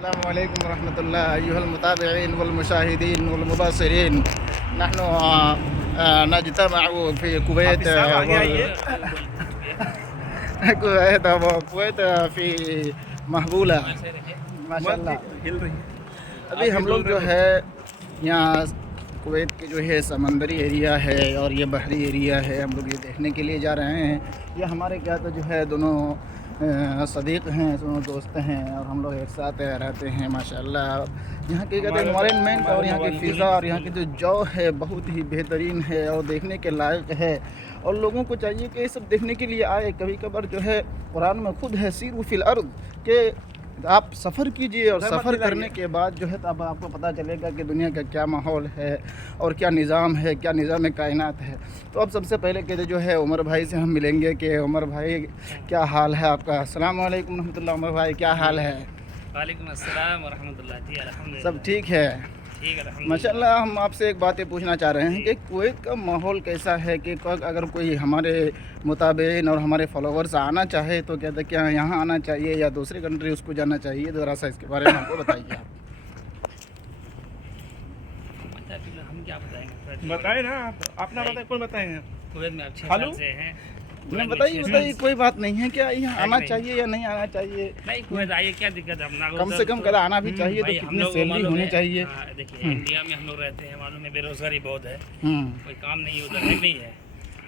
अस्सलामु अलैकुम वरहमतुल्लाह अय्युहल मुताबिईन वल मुशाहिदीन वल मुबस्सिरीन नहनु नजतमअ फी कुवैत कुवैत कुवैत फी महबूला माशाल्लाह। अभी हम लोग जो है यहाँ कुवैत के जो है समंदरी एरिया है और ये बहरी एरिया है, हम लोग ये देखने के लिए जा रहे हैं। ये हमारे क्या तो जो है दोनों सदीक़ हैं, दोनों दोस्त हैं और हम लोग एक साथ रहते हैं माशाल्लाह। यहाँ के कहते हैं इन्वायरमेंट और यहाँ की फ़िज़ा और यहाँ की जो जौ है बहुत ही बेहतरीन है और देखने के लायक है। और लोगों को चाहिए कि ये सब देखने के लिए आए। कभी कभार जो है कुरान में खुद है सीरू फिल अर्द के आप सफ़र कीजिए और सफ़र करने के बाद जो है तब आपको पता चलेगा कि दुनिया का क्या माहौल है और क्या निज़ाम है, क्या निज़ाम कायनात है। तो अब सबसे पहले कहते जो है उमर भाई से हम मिलेंगे कि उमर भाई क्या हाल है आपका। अस्सलाम वालेकुम रहमतुल्लाह। उमर भाई क्या हाल है? वालेकुम अस्सलाम वरहमतुल्लाह। जी अल्हम्दुलिल्लाह सब ठीक है माशाल्लाह। हम आपसे एक बात ये पूछना चाह रहे हैं कि कुवैत का माहौल कैसा है कि अगर कोई हमारे मुताबिन और हमारे फॉलोवर्स आना चाहे तो कहते क्या यहाँ आना चाहिए या दूसरी कंट्री उसको जाना चाहिए? ज़रा सा इसके बारे में हमको बताइए आप। हम क्या बताएंगे, बताए ना आप अपना बताए, कौन बताएंगे? कुवैत में आप 6 साल से हैं। नहीं बताइए कोई बात नहीं है, क्या यहाँ आना चाहिए या नहीं आना चाहिए? नहीं कुवैत आइए, क्या दिक्कत है? अपना कम से कम कदा आना भी चाहिए तो कितनी सैलरी होनी चाहिए? देखिए इंडिया में हम लोग रहते हैं, मालूम है बेरोजगारी बहुत है, कोई काम नहीं उधर है, नहीं है।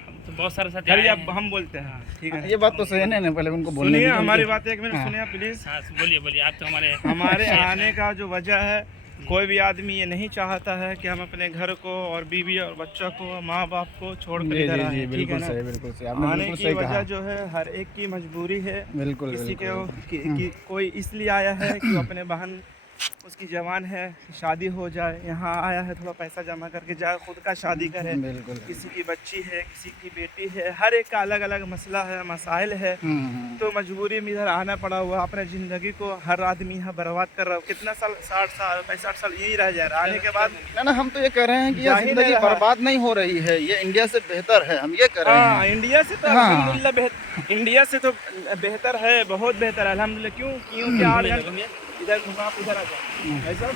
हम तो बहुत सारे साथ अब हम बोलते हैं, ठीक है ये बात तो सही है ना, पहले उनको बोलने सुनिए दीजिए। हमारी बात एक मिनट सुनिए प्लीज। हाँ बोलिए बोलिए, आप तो हमारे हमारे आने का जो वजह है, कोई भी आदमी ये नहीं चाहता है कि हम अपने घर को और बीवी और बच्चों को, माँ बाप को छोड़ कर इधर आए, ठीक है ना? बिल्कुल सही, आपने आने बिल्कुल की सही वजह कहा। जो है हर एक की मजबूरी है। बिल्कुल किसी के बिल्कुल। कि कोई इसलिए आया है कि वो अपने बहन उसकी जवान है, शादी हो जाए, यहाँ आया है थोड़ा पैसा जमा करके जाए, खुद का शादी करे। बिल्कुल। किसी की बच्ची है, किसी की बेटी है, हर एक का अलग अलग मसला है, मसाइल है। तो मजबूरी में इधर आना पड़ा हुआ। अपने ज़िंदगी को हर आदमी यहाँ बर्बाद कर रहा है। कितना साल, 60 साल 65 साल यही रह जा रहा है। आने के बाद ना हम तो ये कह रहे हैं कि ये जिंदगी बर्बाद नहीं हो रही है, ये इंडिया से बेहतर है, हम ये कह रहे हैं। इंडिया से तो अल्हम्दुलिल्लाह इंडिया से तो बेहतर है, बहुत बेहतर है अल्हम्दुलिल्लाह। क्यों क्यों इधर घुमा, आप इधर आ जाओ ऐसा।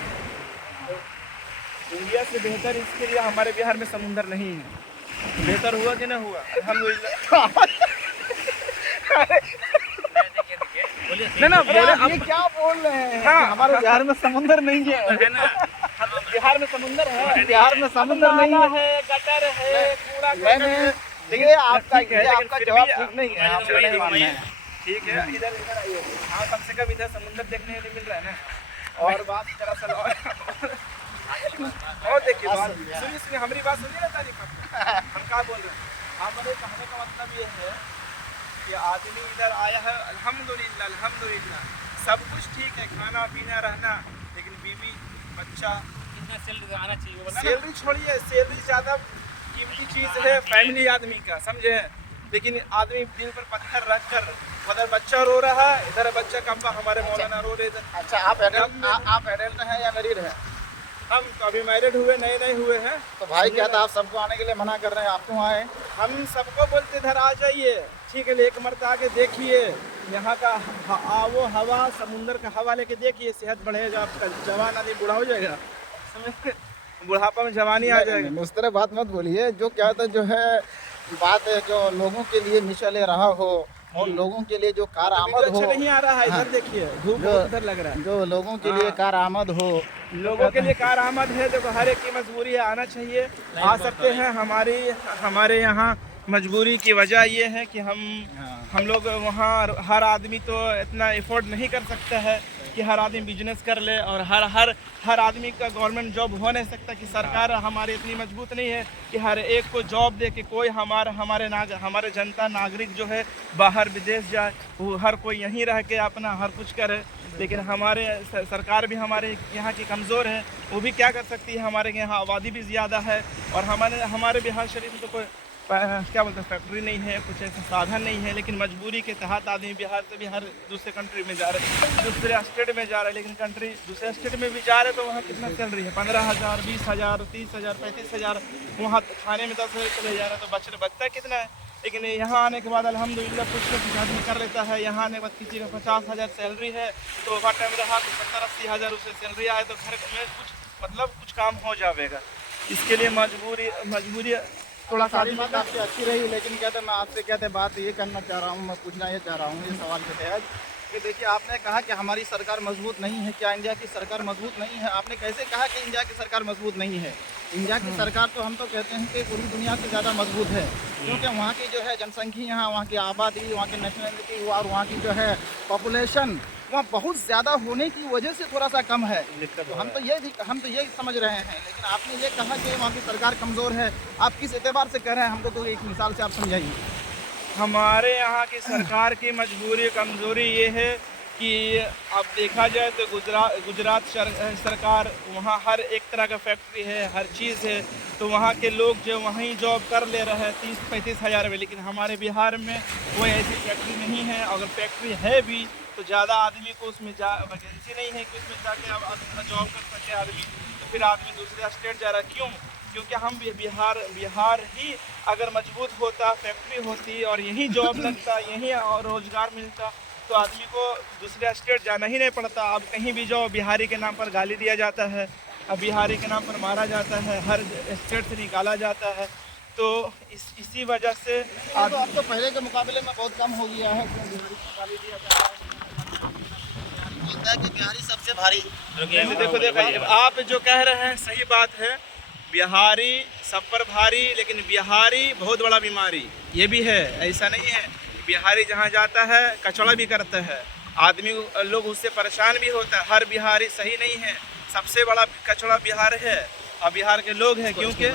इंडिया से बेहतर इसके लिए हमारे बिहार में समुंदर नहीं है। बेहतर हुआ कि ना हुआ? अल्हम्दुलिल्लाह। ना बोले आप ये क्या बोल रहे हैं? हाँ, हमारे बिहार में समुंदर नहीं है बिहार में समुंदर है, बिहार में समुंदर नहीं है, गटर है, कूड़ा देखिए आपका जवाब ठीक नहीं है, आपको नहीं मानना है। ठीक है, इधर इधर आइए। हाँ कम से कम इधर समुंदर देखने को नहीं मिल रहा है ना। और बात दरअसल और देखिए बात सुनिए हमारी बात सुनिए ना तारीफ। हम क्या बोल रहे हैं? हमारे कहने का मतलब ये है कि आदमी इधर आया है, अल्हम्दुलिल्लाह अल्हम्दुलिल्लाह सब कुछ ठीक है, खाना पीना रहना, लेकिन बीवी बच्चा, कितना सैलरी आना चाहिए? सैलरी छोड़िए, सैलरी ज़्यादा कीमती चीज़ है फैमिली आदमी का, समझे? लेकिन आदमी दिल पर पत्थर रख कर, उधर बच्चा रो रहा है, इधर बच्चा कम्बा, हमारे मौलाना रो रहे थे। अच्छा आप एडल्ट हैं या मैरिड हैं? हम तो अभी मैरिड हुए नए हुए हैं। तो भाई क्या था, आप सबको आने के लिए मना कर रहे हैं, आप क्यों आए? हम सबको बोलते इधर आ जाइए, ठीक है, एक मरतबा आके देखिए यहाँ का वो हवा, समुंदर का हवा लेके देखिए, सेहत बढ़ेगा आपका। जवान आदमी बूढ़ा हो जाएगा, बुढ़ापा में जवानी आ जाएगा। उस तरह बात मत बोलिए। जो क्या था जो है बात है, जो लोगों के लिए निशा ले रहा हो और लोगों के लिए जो कार आमद हो। नहीं आ रहा है, इधर देखिए धूप इधर लग रहा है। जो लोगों के लिए कार आमद हो, लोगों के लिए कार आमद है। देखो हर एक की मजबूरी है, आना चाहिए, आ सकते हैं। हमारे यहाँ मजबूरी की वजह ये है कि हम लोग वहाँ हर आदमी तो इतना एफोर्ड नहीं कर सकता है कि हर आदमी बिजनेस कर ले, और हर आदमी का गवर्नमेंट जॉब हो नहीं सकता कि सरकार हमारी इतनी मजबूत नहीं है कि हर एक को जॉब दे के कोई हमारे जनता नागरिक जो है बाहर विदेश जाए, वो हर कोई यहीं रह के अपना हर कुछ करे। लेकिन हमारे सरकार भी हमारे यहाँ की कमज़ोर है, वो भी क्या कर सकती है? हमारे यहाँ आबादी भी ज़्यादा है और हमारे बिहार शरीफ में तो कोई क्या बोलते हैं फैक्ट्री नहीं है, कुछ ऐसा साधन नहीं है। लेकिन मजबूरी के तहत आदमी बिहार से भी हर दूसरे कंट्री में जा रहे हैं, दूसरे स्टेट में जा रहे हैं। लेकिन दूसरे स्टेट में भी जा रहे हैं तो वहाँ कितना सैलरी है? 15,000, 20,000, 30,000, 35,000। वहाँ खाने में 10,000 चले जा रहे हैं तो बचता कितना है? लेकिन यहाँ आने के बाद अल्हम्दुलिल्लाह कुछ आदमी कर लेता है। यहाँ आने के बाद किसी का 50,000 सैलरी है तो ओवर टाइम रहा तो 70-80 हज़ार उसे सैलरी आए तो घर में कुछ काम हो जाएगा। इसके लिए मजबूरी थोड़ा सा बात आपसे अच्छी रही, लेकिन कहते मैं आपसे कहते बात ये करना चाह रहा हूँ, मैं पूछना ये चाह रहा हूँ ये सवाल के तहत कि देखिए आपने कहा कि हमारी सरकार मजबूत नहीं है। क्या इंडिया की सरकार मजबूत नहीं है? आपने कैसे कहा कि इंडिया की सरकार मजबूत नहीं है? इंडिया की सरकार तो हम तो कहते हैं कि पूरी दुनिया से ज़्यादा मजबूत है, क्योंकि वहाँ की जो है जनसंख्या, वहाँ की आबादी, वहाँ की नेशनलिटी और वहाँ की जो है पॉपुलेशन वहाँ बहुत ज़्यादा होने की वजह से थोड़ा सा कम है। तो हम तो ये समझ रहे हैं, लेकिन आपने ये कहा कि वहाँ की सरकार कमज़ोर है। आप किस एतबार से कह रहे हैं? हमको तो एक मिसाल से आप समझाइए। हमारे यहाँ की सरकार की मजबूरी कमज़ोरी ये है कि अब देखा जाए तो गुजरात सरकार, वहाँ हर एक तरह का फैक्ट्री है, हर चीज़ है, तो वहाँ के लोग जो वहीं जॉब कर ले रहे हैं 30-35 हज़ार में। लेकिन हमारे बिहार में कोई ऐसी फैक्ट्री नहीं है। अगर फैक्ट्री है भी तो ज़्यादा आदमी को उसमें वैकेंसी नहीं है कि उसमें जाके अब अपना जॉब कर सके आदमी, तो फिर आदमी दूसरे स्टेट जा रहा है। क्यों? क्योंकि हम बिहार ही अगर मजबूत होता, फैक्ट्री होती और यहीं जॉब लगता, यहीं और रोज़गार मिलता तो आदमी को दूसरे स्टेट जाना ही नहीं पड़ता। अब कहीं भी जाओ बिहारी के नाम पर गाली दिया जाता है, अब बिहारी के नाम पर मारा जाता है, हर स्टेट से निकाला जाता है। तो इसी वजह से तो अब तो पहले के मुकाबले में बहुत कम हो गया है। बिहारी को गाली दिया जाता है, बोलता है कि बिहारी सबसे भारी। देखो आप जो कह रहे हैं सही बात है, बिहारी सब पर भारी, लेकिन बिहारी बहुत बड़ा बीमारी ये भी है। ऐसा नहीं है, बिहारी जहाँ जाता है कचड़ा भी करता है, आदमी लोग उससे परेशान भी होता है। हर बिहारी सही नहीं है, सबसे बड़ा कचड़ा बिहार है और बिहार के लोग हैं, क्योंकि